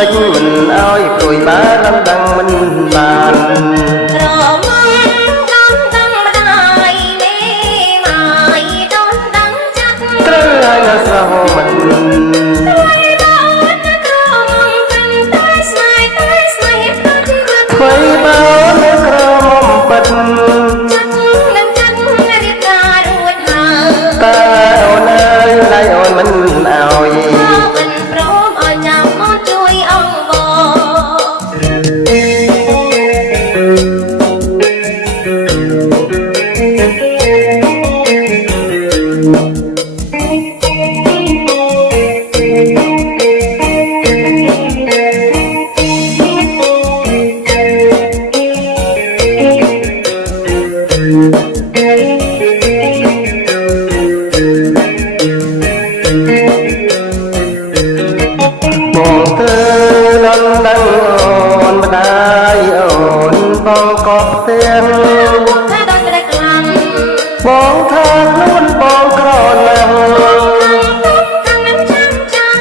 ដេចមិនអោយព្រួយបារំដឹងមិនបានក្រមុំដំដឹងម្ដាយមេម៉ាយដូនដឹងចាត់ត្រូវហើយនៅស្រហូមិនថ្មីបើនៅក្រមុំពិនតែស្នេហ៍តែស្នេហ៍ប្រតិវត្តថ្មីបើនៅក្រមុំពិតចាត់នឹងរៀបការរួចហើយតើអូនអើយដៃអូនមិនអោយមិនព្រមឲ្យចាំមកជួយអង្គបបងធ្វើលំដឹងអូនម្ដាយអូនបងក៏ផ្ទាំងថាដល់ក្តីខ្លាំងបងថាខ្លួនបងក្រណាស់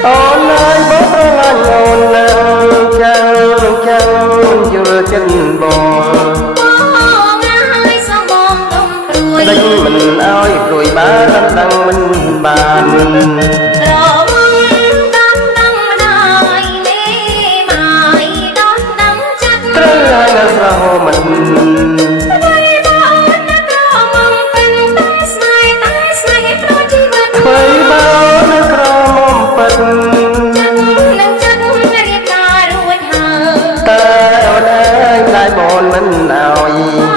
អូនហើយបងស្រឡាញ់អូនណាស់ចាំយល់ចិត្តបងហើយសមបងទុំព្រួយដេចមិនអោយព្រួយបារំដឹងមិនបានក្រមុំដំដឹងម្ដាយមេម៉ាយដូនដឹងចាត់ត្រូវហើយនៅស្រហូមិនថ្មីបើនៅក្រមុំពិនតែស្នេហ៍តែស្នេហ៍ប្រតិវត្តថ្មីបើនៅក្រមុំពិតនឹងចាត់រៀបការរួចហើយតើអូនអើយដៃបងមិនអោយ